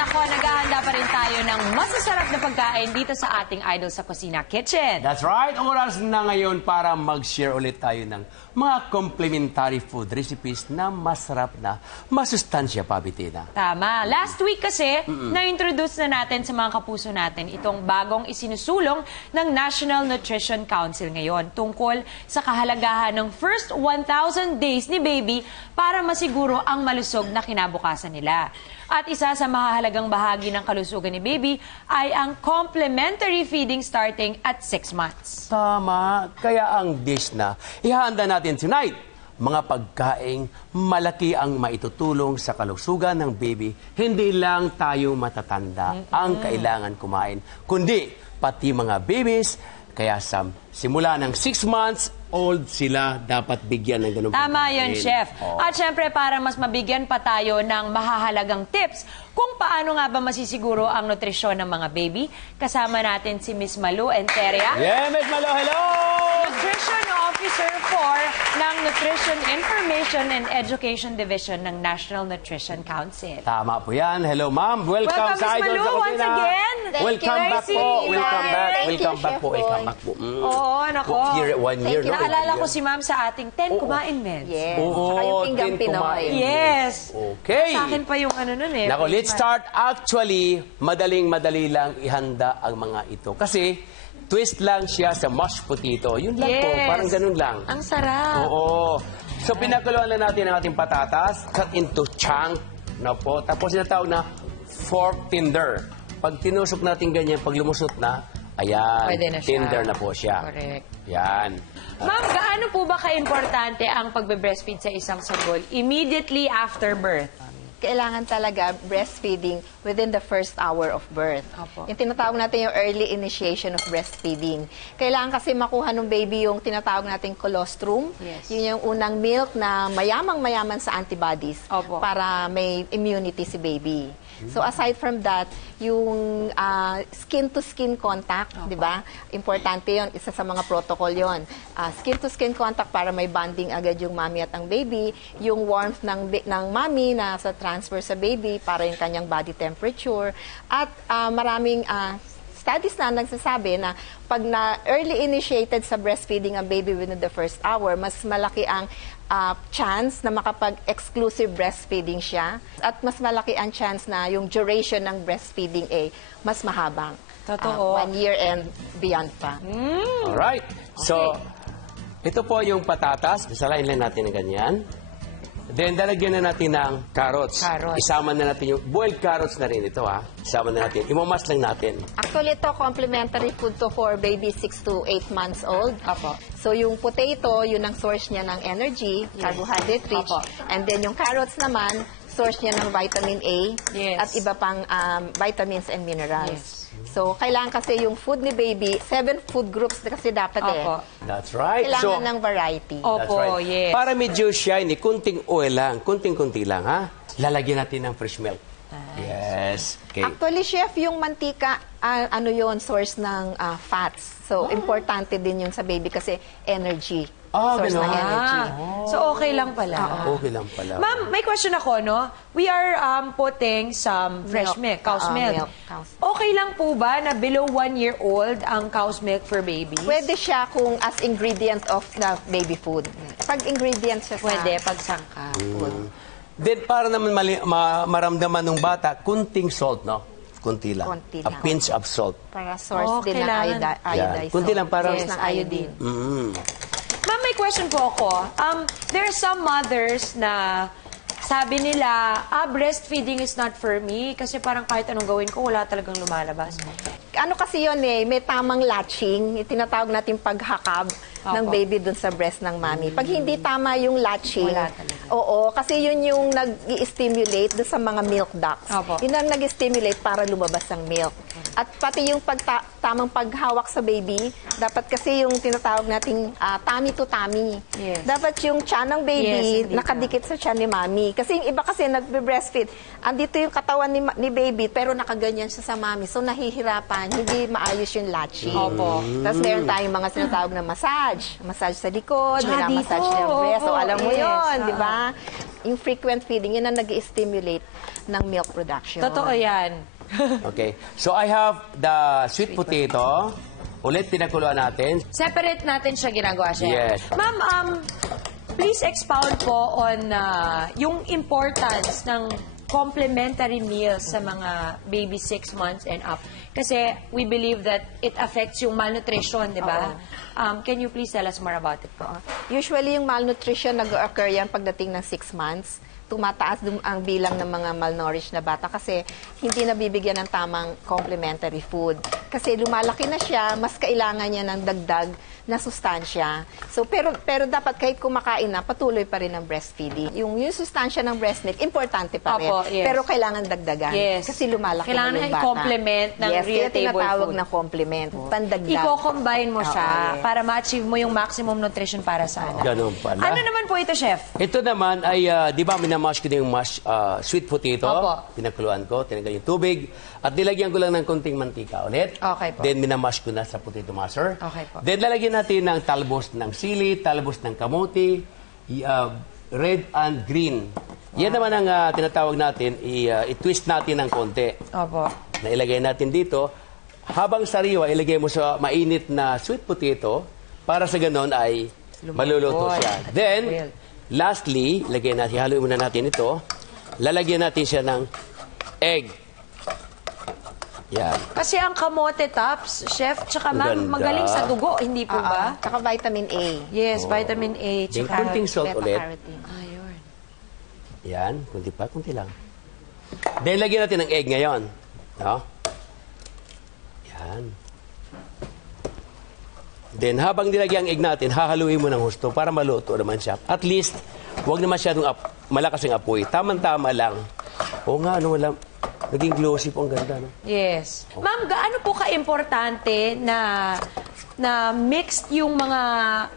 nako, naghahanda pa rin tayo ng masasarap na pagkain dito sa ating Idol sa Kusina Kitchen. That's right. Oras na ngayon para mag-share ulit tayo ng mga complementary food recipes na masarap na masustansya pa, Bitina. Tama. Last week kasi, na-introduce na natin sa mga kapuso natin itong bagong isinusulong ng National Nutrition Council ngayon tungkol sa kahalagahan ng first 1,000 days ni baby para masiguro ang malusog na kinabukasan nila. At isa sa mahalagang bahagi ng kalusugan ni baby ay ang complementary feeding starting at 6 months. Tama. Kaya ang dish na ihahanda natin tonight, mga pagkaing malaki ang maitutulong sa kalusugan ng baby. Hindi lang tayo matatanda ang kailangan kumain, kundi pati mga babies. Kaya simula ng 6 months old sila dapat bigyan ng ganun. Tama yun, Chef. Oh. At syempre, para mas mabigyan pa tayo ng mahahalagang tips kung paano nga ba masisiguro ang nutrisyon ng mga baby, kasama natin si Miss Malu Enteria. Yeah, Miss Malu, hello! Nutrition Officer 4 ng Nutrition Information and Education Division ng National Nutrition Council. Tama po yan. Hello, ma'am. Welcome Miss sa Idol Malu, sa Kusina. once again. Welcome back po. Welcome back. Welcome back po. Welcome back po. Oo, nako. 1 year, no? Naalala ko si ma'am sa ating 10 Kumain Meds. Yes. Oo, Saka yung pinggang 10 Pinoy. kumain. Yes. Okay. Sa akin pa yung ano nun eh. Nako, let's start. Actually, madaling-madali lang ihanda ang mga ito. Kasi, twist lang siya sa mashed potato. Yun lang po. Parang ganun lang. Ang sarap. Oo. So, pinakuluan lang natin ang ating patatas. Cut into chunk na po. Tapos, sinatawag na fork tinder. Pag tinusok natin ganyan, pag lumusot na, ayan, Pwede na siya. tinder na po siya. Correct. Yan. Ma'am, gaano po ba ka-importante ang pagbe-breastfeed sa isang sanggol immediately after birth? Kailangan talaga breastfeeding within the first hour of birth. Opo. Yung tinatawag natin yung early initiation of breastfeeding. Kailangan kasi makuha ng baby yung tinatawag nating colostrum. Yes. Yun yung unang milk na mayamang-mayaman sa antibodies Opo. para may immunity si baby. So aside from that, yung skin-to-skin contact, di ba? Importante yon, isa sa mga protocol yon. Skin-to-skin contact para may bonding agad yung mommy at ang baby. Yung warmth ng mommy na sa transfer sa baby para yung kanyang body temperature. At maraming studies na nagsasabi na pag na early initiated sa breastfeeding ang baby within the first hour, mas malaki ang chance na makapag-exclusive breastfeeding siya at mas malaki ang chance na yung duration ng breastfeeding mas mahabang. Totoo. 1 year and beyond pa. Alright. So, ito po yung patatas. Isalain lang natin ng ganyan. Then, dalagyan na natin ng carrots. Carrots. Isama na natin yung boiled carrots na rin ito, ha? Isama na natin. Imamas lang natin. Actually, ito complementary food to for baby 6 to 8 months old. Apo. So, yung potato, yun ang source niya ng energy, carbohydrate rich. Apo. And then, yung carrots naman, source niya ng vitamin A Yes. at iba pang vitamins and minerals. Yes. So, kailangan kasi yung food ni baby, 7 food groups kasi dapat Opo. That's right. Kailangan ng variety. That's Opo, right. yes. Para medyo shiny, kunting oil lang, kunting-kunti lang, ha? Lalagyan natin ng fresh milk. Yes. Okay. Actually, chef, yung mantika, ano yon source ng fats. So, importante din yun sa baby kasi energy. Source ganun. ng energy. So, okay lang pala. Okay lang pala. Ma'am, may question ako, no? We are putting some fresh milk, cow's milk. Cow's. Okay lang po ba na below 1 year old ang cow's milk for babies? Pwede siya kung as ingredient of the baby food. Pag ingredient siya sa Pwede, pagsangka. food. Then, para naman maramdaman ng bata, kunting salt, no? Kunti lang. Konti A lang. pinch of salt. Para source din ng kailangan. iodized. Kunti lang, parang- Source ng iodine. Ma'am, may question po ako. There are some mothers na sabi nila, breastfeeding is not for me kasi parang kahit anong gawin ko, wala talagang lumalabas. Ano kasi yun may tamang latching, tinatawag natin paghakab ng Opo. baby dun sa breast ng mommy. Pag hindi tama yung latching, Wala talaga. oo, kasi yun yung nag-i-stimulate dun sa mga milk ducts. Opo. Yun ang nag-stimulate para lumabas ang milk. At pati yung tamang paghawak sa baby, dapat kasi yung tinatawag nating tummy to tummy. Yes. Dapat yung tiyan ng baby Yes, hindi nakadikit sa tiyan ni mommy. Kasi yung iba kasi nagbe-breastfeed, andito yung katawan ni baby pero nakaganyan siya sa mommy. So nahihirapan, hindi maayos yung latching. Opo. Tapos meron tayong mga sinatawag na massage. Massage sa likod, Tsaka minamassage dito, ng breast. So opo, alam mo yes, yun, di ba? Yung frequent feeding, yun ang nag-stimulate ng milk production. Totoo yan. Okay. So I have the sweet potato. Ulit pinakuluan natin. Separate natin siya ginagawa siya. Yes. Ma'am, please expound po on yung importance ng complementary meals sa mga baby 6 months and up. Kasi we believe that it affects yung malnutrition, di ba? Can you please tell us more about it po? Usually, yung malnutrition nag-occur yan pagdating ng 6 months. Tumataas ang bilang ng mga malnourished na bata kasi hindi nabibigyan ng tamang complementary food. Kasi lumalaki na siya, mas kailangan niya ng dagdag na sustansya. So, pero dapat kahit kumakain na, patuloy pa rin ang breastfeeding. Yung sustansya ng breast milk, importante pa rin. Opo, yes. Pero kailangan dagdagan. Yes. Kasi lumalaki Kailangan na yung na bata. i-complement ng yes, real kaya table tinatawag food. na complement. Pandagdag. Iko-combine mo siya yes. para ma-achieve mo yung maximum nutrition para sa anak. Ganun pala. Ano naman po ito, Chef? Ito naman ay, di ba, minamash ko na yung sweet potato. Opo. Pinakuluan ko, tinanggal yung tubig. At nilagyan ko lang ng konting mantika ulit. Okay po. Then minamash ko na sa potato masher. Okay po. Then lalagyan natin ng talbos ng sili, talbos ng kamote, red and green. Yan naman ang tinatawag natin, i-twist natin ng konti. Opo. Na ilagay natin dito. Habang sariwa, ilagay mo sa mainit na sweet potato para sa ganon ay maluluto siya. Then, lastly, haluin muna natin ito. Lalagyan natin siya ng egg. Yan. Kasi ang kamote tops, Chef, tsaka ma'am, Ganda. magaling sa dugo, hindi po ba? Tsaka vitamin A. Yes, vitamin A, Then, tsaka... kunting salt ulit. Beta-carotene. Ayun. Yan. Kunti lang. Then, lagyan natin ng egg ngayon. No? Yan. Then, habang nilagyan ang egg natin, hahaluin mo ng husto para maluto naman siya. At least, huwag na masyadong malakas ang apoy. Tamang-tama lang. Oo nga, wala. Naging glossy po, ang ganda, no? Yes. Ma'am, gaano po ka-importante na mixed yung mga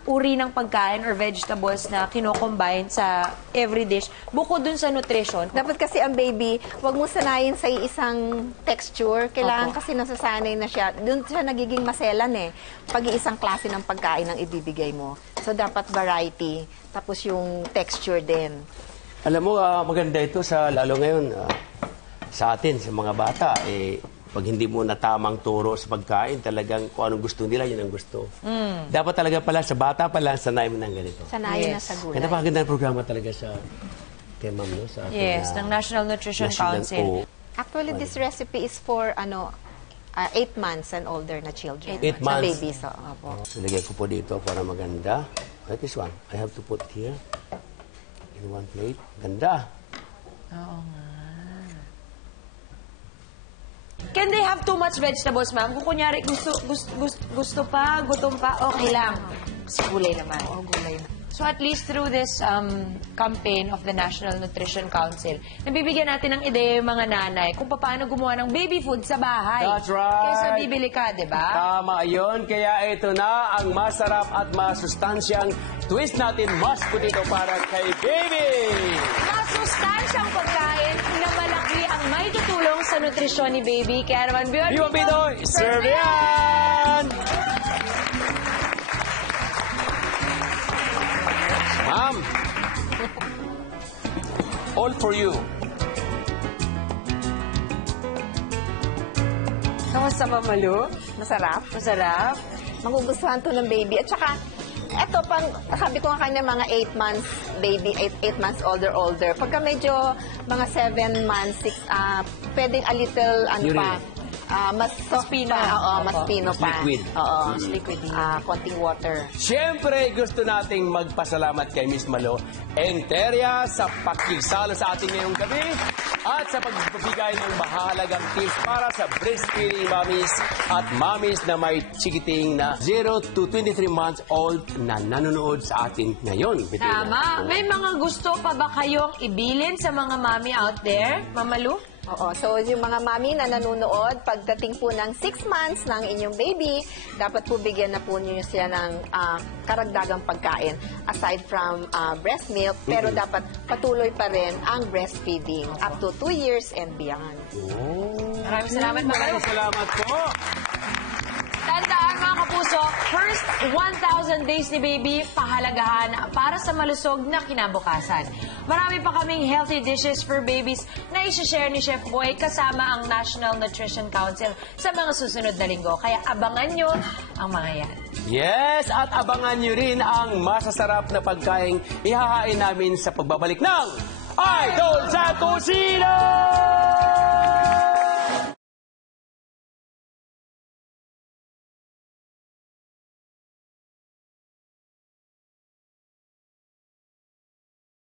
uri ng pagkain or vegetables na kino-combine sa every dish, bukod dun sa nutrition? Dapat kasi ang baby, wag mo sanayin sa isang texture. Kailangan Opo. kasi nasasanay na siya. Doon siya nagiging maselan eh. Pag isang klase ng pagkain ang ibibigay mo. So, dapat variety. Tapos yung texture din. Alam mo, maganda ito lalo ngayon, sa atin, sa mga bata, pag hindi mo na tamang turo sa pagkain, talagang kung anong gusto nila, yun ang gusto. Dapat talaga pala, sa bata pala, sanay mo ng ganito. Sanayin na Yes. sa gulay. Kaya napakaganda ng programa talaga sa kay Ma'am, no? Sa ating, Yes, ng National Nutrition Council. Actually, this recipe is for 8 months and older na children. 8 Sa months. babies. Opo. So, lagay ko po dito para maganda. Like this one. I have to put here in one plate. Ganda. Oo nga. Can they have too much vegetables, ma'am? Kung kunyari gusto pa, gutom pa, okay lang. Kasi gulay naman. Oo, gulay na. So at least through this campaign of the National Nutrition Council, nabibigyan natin ng ideya yung mga nanay kung paano gumawa ng baby food sa bahay. That's right. Kaysa bibili ka, di ba? Tama yun. Kaya ito na ang masarap at masustansyang twist natin mashed potato para kay baby. Masustansyang pagkain na malaki ang may tutulong sa nutrisyon ni baby. Kaya naman, Viva Pinoy! Serve yan! Ma'am! All for you. Kamusta, Mamalu? Masarap. Masarap? Magugustuhan to ng baby. At saka, eto pang, sabi ko nga kanya mga 8 months baby, 8 months older. Pagka medyo mga 7 months, 6, pwedeng a little, Urine. mas soft Pino. pa. Oo, mas Opo. pino pa. Liquid. Oo. Mas liquid din. Konting water. Siyempre, gusto nating magpasalamat kay Miss Malo Enteria sa pakikisalo sa ating ngayong gabi at sa pagbibigay ng mahalagang tips para sa breastfeeding mommies at mommies na may chikiting na 0 to 23 months old na nanonood sa atin ngayon. Tama. May mga gusto pa ba kayong ibilin sa mga mommy out there, Mamalu? Oo. So, yung mga mami na nanonood, pagdating po ng 6 months ng inyong baby, dapat po bigyan na po niyo sila ng karagdagang pagkain aside from breast milk, pero dapat patuloy pa rin ang breastfeeding up to 2 years and beyond. Maraming salamat, Mamalu. Maraming salamat po. Tandaan mga kapuso, first 1,000 days ni baby, pahalagahan para sa malusog na kinabukasan. Marami pa kaming healthy dishes for babies na isi-share ni Chef Boy kasama ang National Nutrition Council sa mga susunod na linggo. Kaya abangan nyo ang mga yan. Yes, at abangan nyo rin ang masasarap na pagkain ihahain namin sa pagbabalik ng Idol sa Kusina!